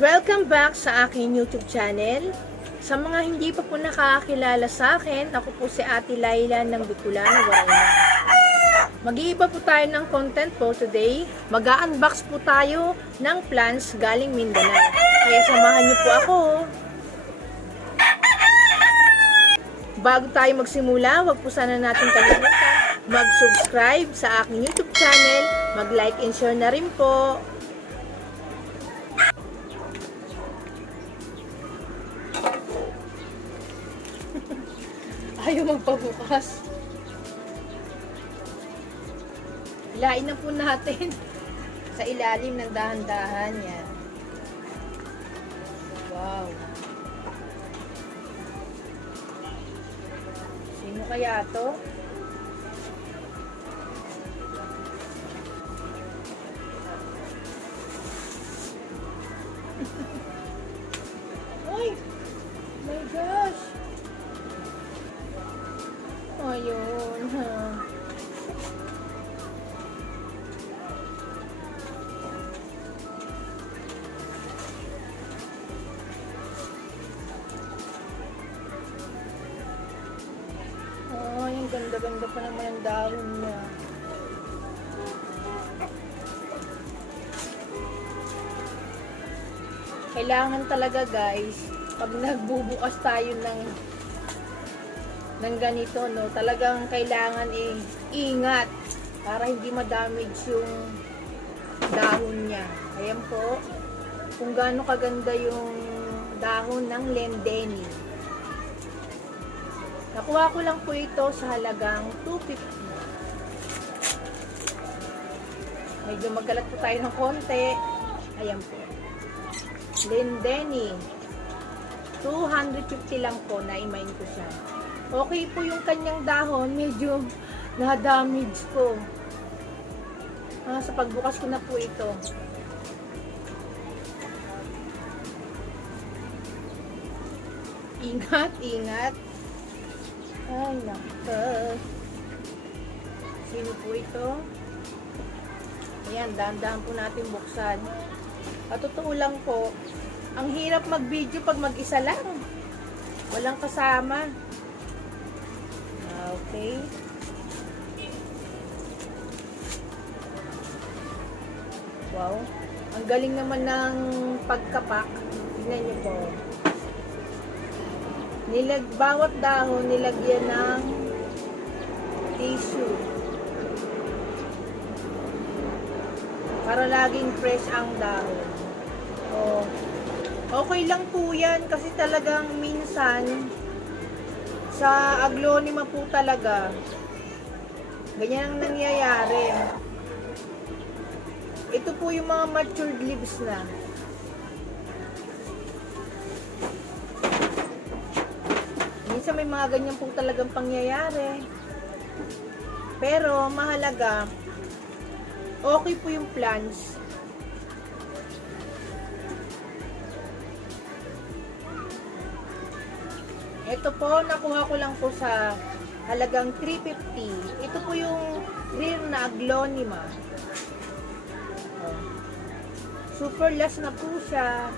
Welcome back sa aking YouTube channel. Sa mga hindi pa po nakakakilala sa akin, ako po si Ate Laila ng Bicolano, Warena. Mag-iiba po tayo ng content po today. Mag-unbox po tayo ng plants galing Mindanao. Kaya samahan niyo po ako. Bago tayo magsimula, wag po sana natin kalimutan mag-subscribe sa aking YouTube channel, mag-like and share na rin po. Ayaw magpabukas. Hilain na po natin sa ilalim ng dahan-dahan yan. Wow. Sino kaya to? Ay! My gosh! Ayun, ha. Ay, ang ganda-ganda pa naman ang dahon niya. Kailangan talaga, guys, pag nagbubukas tayo ng ganito, no, talagang kailangan ingat para hindi ma-damage yung dahon niya. Ayan po, kung gaano kaganda yung dahon ng Lendeni. Nakuha ko lang po ito sa halagang 250. Medyo magalat po tayo ng konti. Ayan po, Lendeni, 250 lang po, na-imain ko siya. Okay po yung kanyang dahon, medyo na-damage ko. Sa pagbukas ko na po ito. Ingat, ingat. Ay, naku. Sino po ito? Ayan, dahan-dahan po natin buksan. At totoo lang po, ang hirap mag-video pag mag-isa lang. Walang kasama. Okay. Wow. Ang galing naman ng pagkapak. Tingnan niyo po. Bawat dahon nilagyan ng tissue. Para laging fresh ang dahon. Oh. Okay lang po yan kasi talagang minsan sa aglonema po talaga ganyan ang nangyayari. Ito po yung mga matured leaves na. Minsan may mga ganyan po talagang pangyayari. Pero mahalaga, okay po yung plants. Ito po, nakuha ko lang po sa halagang 350. Ito po yung rare na aglonema. Super last na po siya.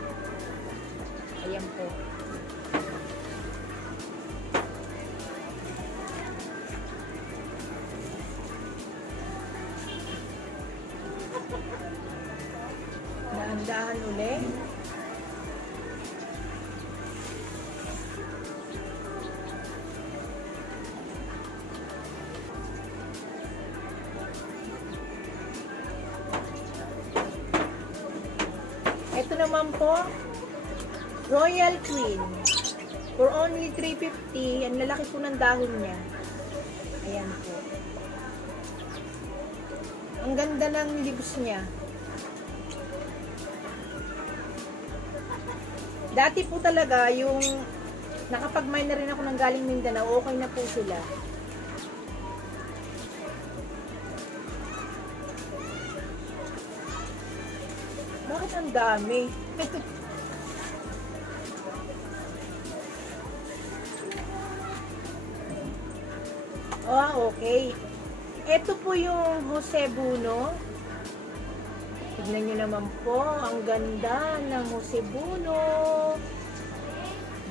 Ayan po. Dahan-dahan ulit. Ito naman po, Royal Queen. For only 350. Ang lalaki po ng dahon niya. Ayan po. Ang ganda ng leaves niya. Dati po talaga, yung nakapag-mine na rin ako ng galing Mindanao, okay na po sila. Bakit ang dami? Okay. Ito po yung Jose Buno. Tignan nyo naman po, ang ganda ng Josebuno.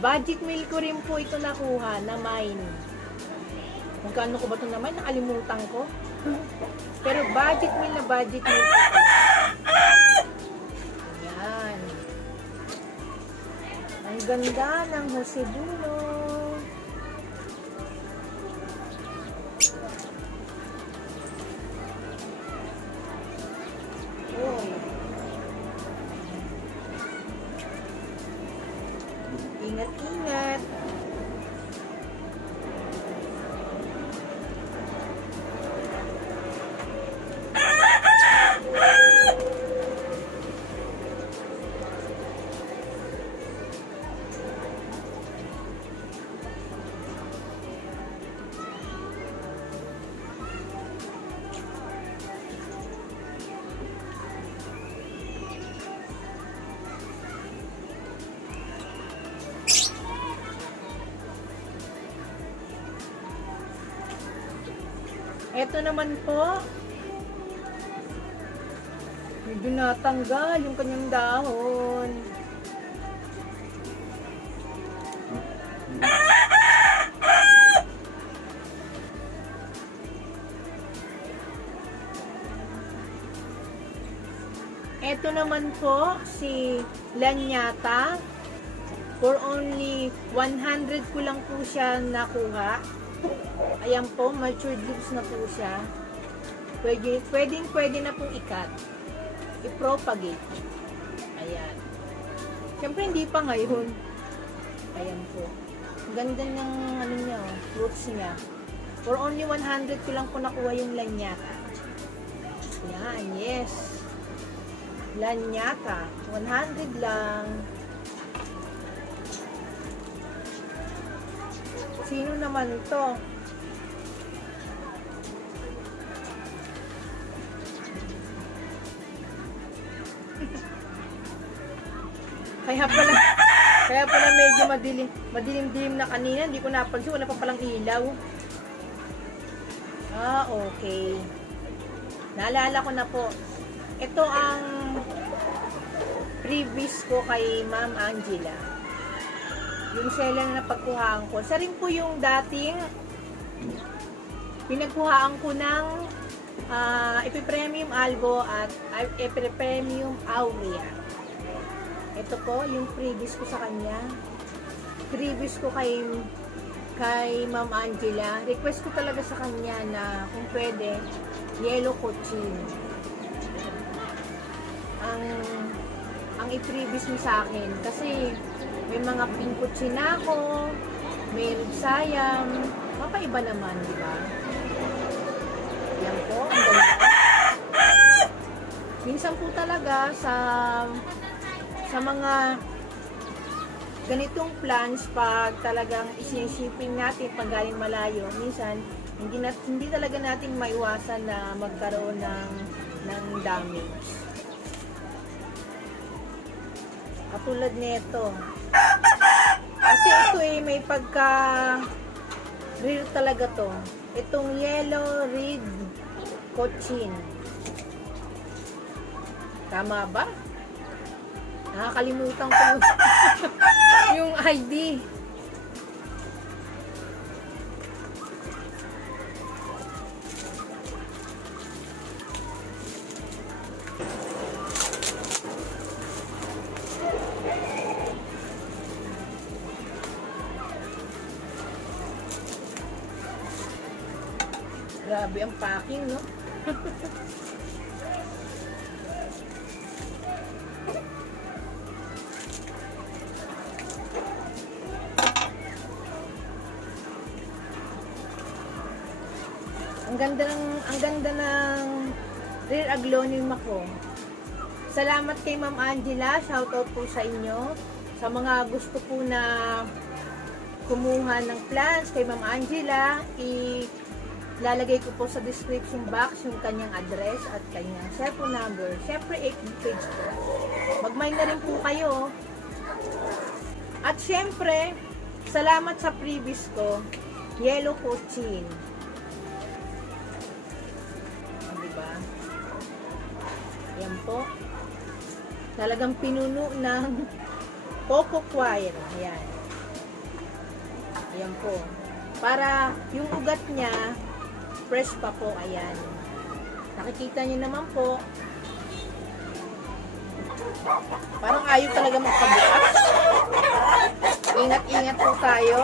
Budget meal ko rin po ito nakuha na mine. Magkano ko ba ito naman? Nakalimutan ko. Pero budget meal na budget meal. Ayan. Ang ganda ng Josebuno. Oh. Ingat-ingat. Ito naman po, medyo natanggal yung kanyang dahon. Ito naman po, si Lanyata. For only 100 ko lang po siya nakuha. Ayan po, matured leaves na po siya. Pwede na pong ikat. I-propagate. Ayan. Siyempre, hindi pa ngayon. Ayan po. Ang ganda ng ano niya, roots niya. For only 100 ko lang po nakuha yung lanyata. Ayan, yes. Lanyata. 100 lang. Sino naman to? Kaya pala medyo madilim-dilim na kanina, hindi ko napansin, wala pa palang ilaw. Ah, okay. Naalala ko na po. Ito ang previous ko kay Ma'am Angela. Yung seller na pagkuhaan ko. Sa rin po yung dating pinagkuhaan ko ng Epipremium Albo at Epipremium Aurea. Ito po yung previous ko sa kanya. Previous ko kay Ma'am Angela. Request ko talaga sa kanya na kung pwede, yellow cochin. Ang i-previous mo sa akin kasi may mga pink cochin ako, may sayang, mapaiba naman, di ba? Yan po, ang ganda. Minsan po talaga sa mga ganitong plants, pag talagang isinishiping natin pag galing malayo, minsan hindi talaga natin maiwasan na magkaroon ng damage. Katulad nito. Kasi ito may pagka rare talaga to. Itong yellow red cochin. Tama ba? Nakakalimutan ko yung ID. Grabe ang packing, no? Ang ganda ng rare aglonium ako. Salamat kay Ma'am Angela, shoutout po sa inyo. Sa mga gusto po na kumuha ng plants kay Ma'am Angela, ilalagay ko po sa description box yung kanyang address at kanyang cellphone number. Siyempre, FB page ko. Mag-mind na rin po kayo. At siyempre, salamat sa previous ko, yellow cochin. Diba? Yan po. Talagang pinuno ng coco coir. Ayan. Ayan po. Para yung ugat niya, fresh pa po. Ayan. Nakikita niyo naman po. Parang ayaw talaga magpabukas. Ingat-ingat po tayo.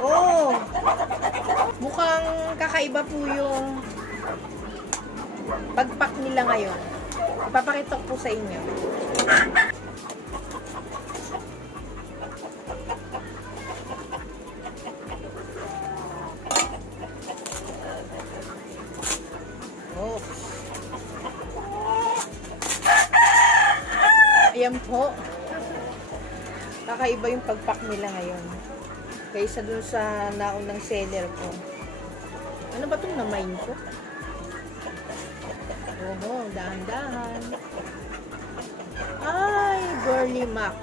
Oh! Mukhang kakaiba po yung pagpak nila ngayon. Ipapakita ko po sa inyo. Oops. Ayan po. Kakaiba yung pagpak nila ngayon. Kaysa dun sa naunang seller ko. Ano ba itong namain ko? Oho, dahan-dahan. Ay, Burley Max.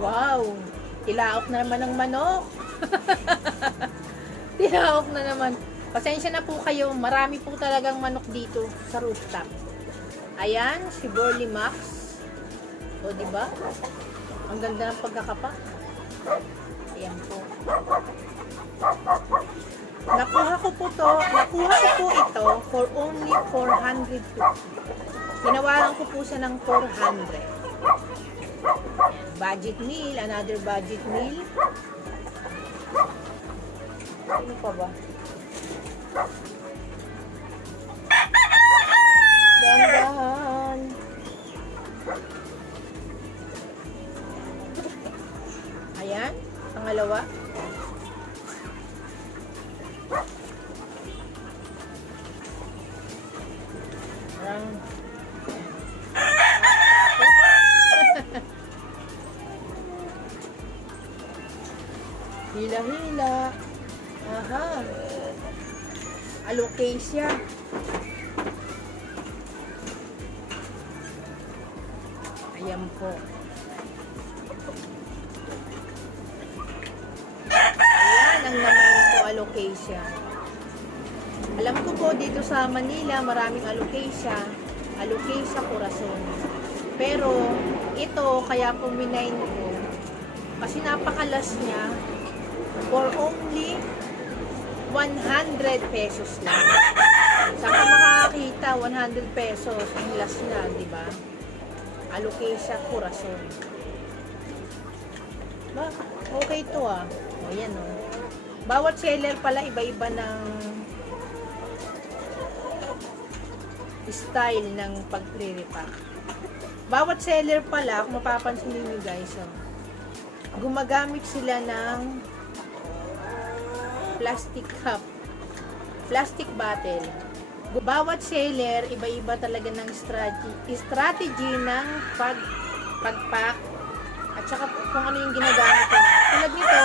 Wow! Tilaok na naman ng manok. Tilaok na naman. Pasensya na po kayo. Marami po talagang manok dito sa rooftop. Ayan, si Burley Max. O, diba? Ang ganda ng pagkakapa. Ayan po. Nakuha ko po ito for only 450. Tinawaran ko po siya ng 400. Budget meal, another budget meal. Ano pa ba? Dahan-dahan. Ayan, pangalawa. Hila-hila. Aha. Alocasia. Ayan po. Ayan ang naman po, alocasia. Alam ko po dito sa Manila maraming alocasia. Alocasia corazon. Pero ito kaya po minain ko kasi napakalas niya. For only 100 pesos lang. Saan ka makakakita? 100 pesos. Ang last na, di ba? Alocasia corazon. Ba, okay to ah. O, yan o. Bawat seller pala, iba-iba ng style ng pag-re-repack. Bawat seller pala, kung mapapansin niyo guys, oh, gumagamit sila ng plastic cup, plastic bottle. Bawat seller, iba-iba talaga ng strategy ng pagpack at saka kung ano yung ginagamit nila. Tulad nito,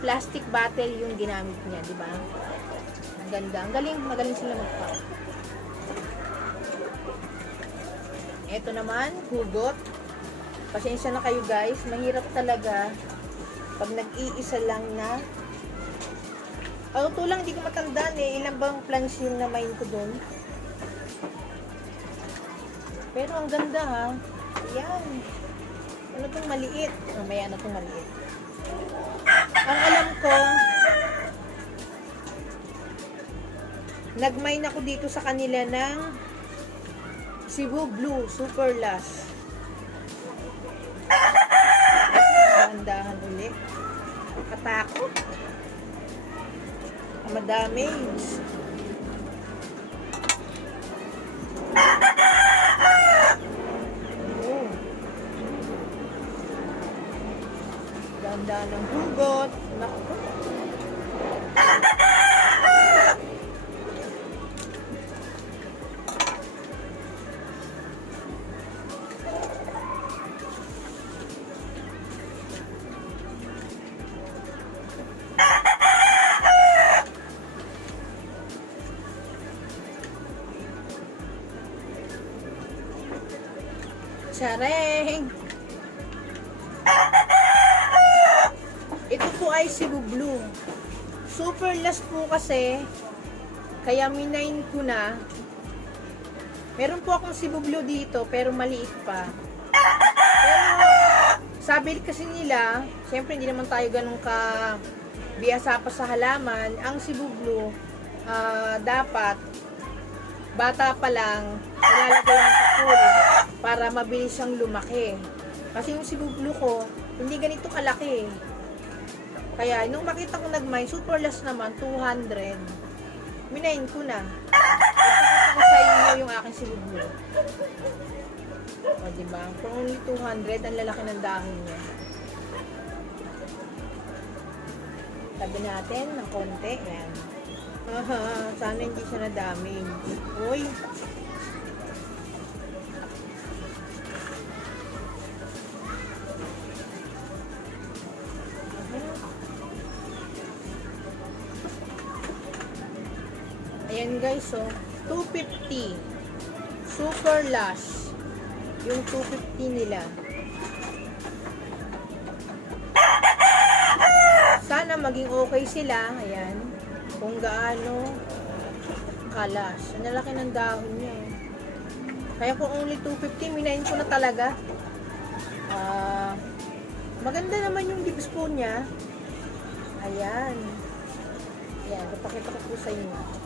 plastic bottle yung ginamit niya, di ba? Ang ganda. Ang galing, magaling sila magpack. Ito naman, hugot. Pasensya na kayo guys, mahirap talaga pag nag-iisa lang na. Ito lang, hindi ko matandaan eh. Ilan bang plants yung namain ko doon? Pero ang ganda ha. Ayan. Ano itong maliit? May ano itong maliit. Ang alam ko, nagmine ako dito sa kanila ng Cebu Blue Super Lush. Dahan-dahan ulit. Katakot. Madami. Oh. Dahan-dahan ng hugot. Naku. Tsareng! Ito po ay Cebu Blue. Super last po kasi, kaya minain ko na. Meron po akong Cebu Blue dito, pero maliit pa. Pero, sabi kasi nila, syempre hindi naman tayo ganun ka biyasa pa sa halaman. Ang Cebu Blue, dapat, bata pa lang, nilalagay mo sa pool para mabilis siyang lumaki. Kasi yung Cebu Blue ko, hindi ganito kalaki. Kaya, nung makita ko nag-mine, super last naman, 200. Minain ko na. Ipakita ko sa inyo yung aking Cebu Blue. O, diba? For only 200, ang lalaki ng dahon niya. Tabi natin ng konti. Ayan. Sana hindi siya na-damage. Uy! Ayan guys, so 250 super lush yung 250 nila. Sana maging okay sila. Ayan, kung gaano kalas. Ang lalaki ng dahon niya. Kaya kung only 250, minain ko na talaga. Maganda naman yung leaves po niya. Ayan. Ayan, papakita ko po sa inyo.